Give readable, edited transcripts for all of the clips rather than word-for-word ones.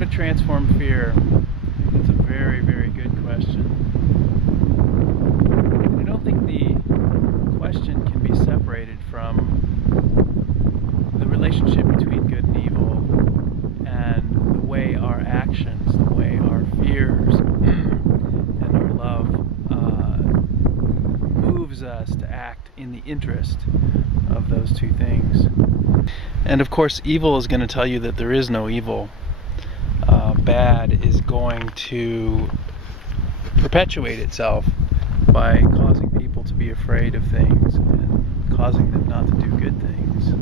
to transform fear? That's a very, very good question. I don't think the question can be separated from the relationship between good and evil and the way our actions, the way our fears and our love moves us to act in the interest of those two things. And of course, evil is going to tell you that there is no evil. Bad is going to perpetuate itself by causing people to be afraid of things and causing them not to do good things.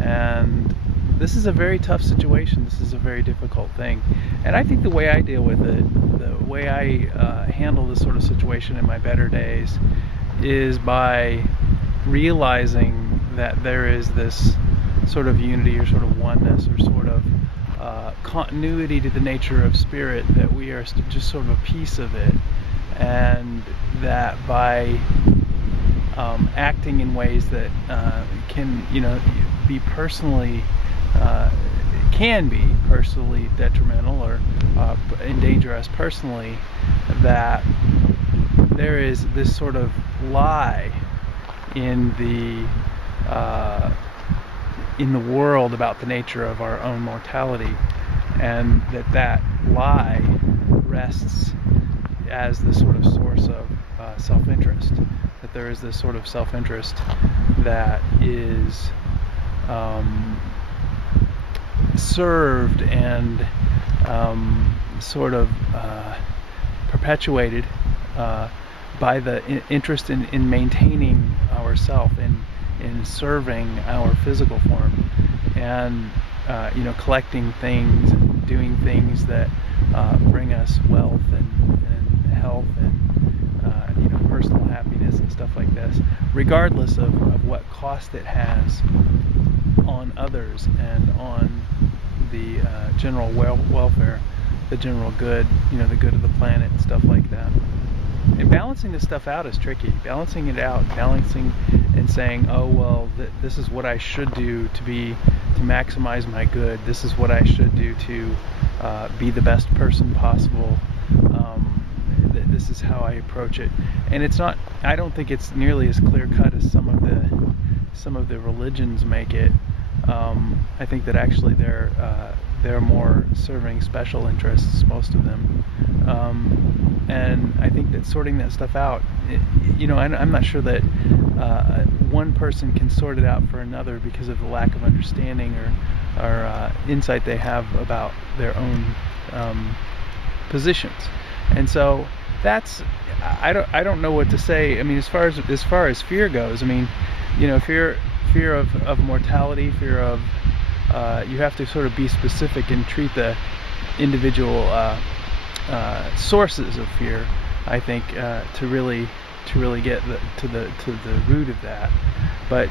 And this is a very tough situation. This is a very difficult thing. And I think the way I deal with it, the way I handle this sort of situation in my better days, is by realizing that there is this sort of unity or sort of oneness or sort of continuity to the nature of spirit, that we are just sort of a piece of it, and that by acting in ways that can, be personally detrimental or endanger us personally, that there is this sort of lie in the world about the nature of our own mortality, and that lie rests as the sort of source of self-interest. That there is this sort of self-interest that is served and sort of perpetuated by the interest in maintaining ourself, in serving our physical form, and collecting things and doing things that bring us wealth and health and personal happiness and stuff like this, regardless of what cost it has on others and on the general welfare, the general good, the good of the planet and stuff like that. And balancing this stuff out is tricky. Balancing it out, balancing and saying, oh well, this is what I should do to maximize my good. This is what I should do to be the best person possible. This is how I approach it. And it's not. I don't think it's nearly as clear cut as some of the religions make it. I think that actually they're more serving special interests, most of them. And I think that sorting that stuff out, I'm not sure that one person can sort it out for another because of the lack of understanding or insight they have about their own positions. And so I don't know what to say. I mean, as far as fear goes, I mean, fear of mortality, fear of you have to sort of be specific and treat the individual sources of fear, I think, to really get to the root of that. But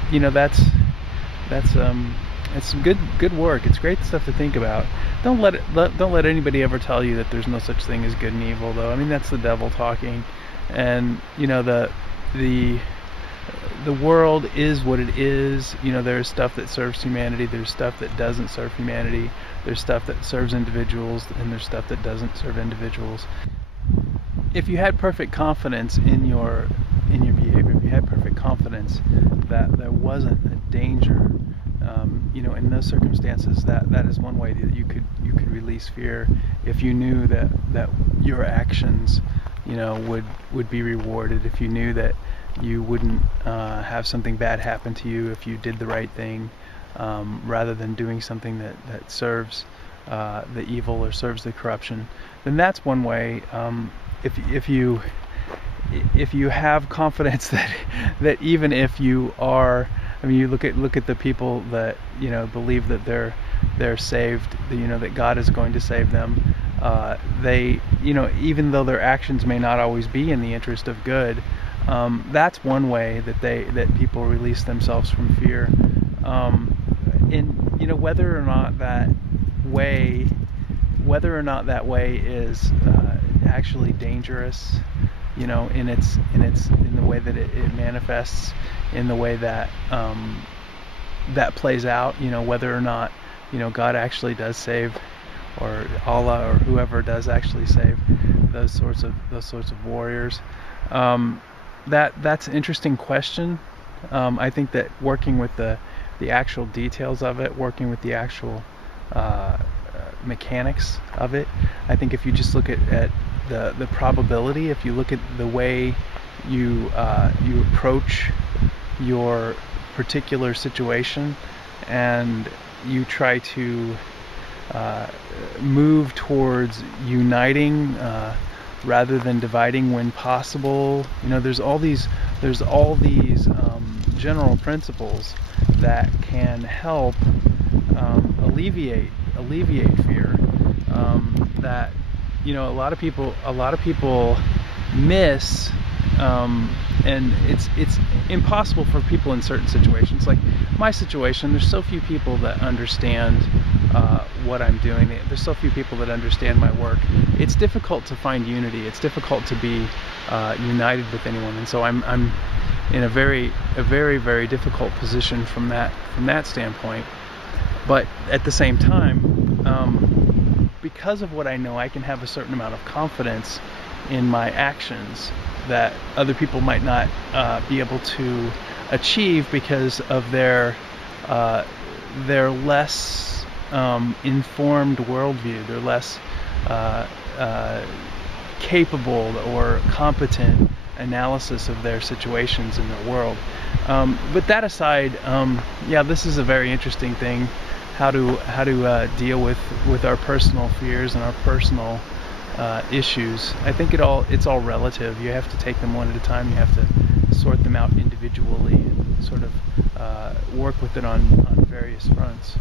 it's some good work. It's great stuff to think about. Don't let anybody ever tell you that there's no such thing as good and evil, though. I mean, that's the devil talking. And the world is what it is. There's stuff that serves humanity, there's stuff that doesn't serve humanity, there's stuff that serves individuals, and there's stuff that doesn't serve individuals. If you had perfect confidence in your behavior, if you had perfect confidence that there wasn't a danger, in those circumstances, that is one way that you could release fear. If you knew that your actions, would be rewarded, if you knew that you wouldn't have something bad happen to you if you did the right thing, rather than doing something that serves the evil or serves the corruption, then that's one way. If you have confidence that even if you are, I mean, you look at the people that believe that they're saved, that God is going to save them. They, even though their actions may not always be in the interest of good, that's one way that people release themselves from fear. And whether or not that way is actually dangerous, in the way that it manifests, in the way that that plays out, whether or not God actually does save Allah or whoever does actually save those sorts of warriors. That's an interesting question. I think that working with the actual details of it, working with the actual mechanics of it, I think if you just look at the probability, if you look at the way you approach your particular situation, and you try to move towards uniting rather than dividing when possible. There's all these general principles that can help alleviate fear, that a lot of people miss, and it's impossible for people in certain situations. Like my situation, there's so few people that understand what I'm doing. There's so few people that understand my work. It's difficult to find unity. It's difficult to be united with anyone, and so I'm in a very very difficult position from that standpoint. But at the same time, because of what I know, I can have a certain amount of confidence in my actions that other people might not be able to achieve because of their less informed worldview. They're less capable or competent analysis of their situations in their world. But that aside, yeah, this is a very interesting thing. How to deal with our personal fears and our personal issues. I think it's all relative. You have to take them one at a time. You have to sort them out individually and sort of work with it on various fronts.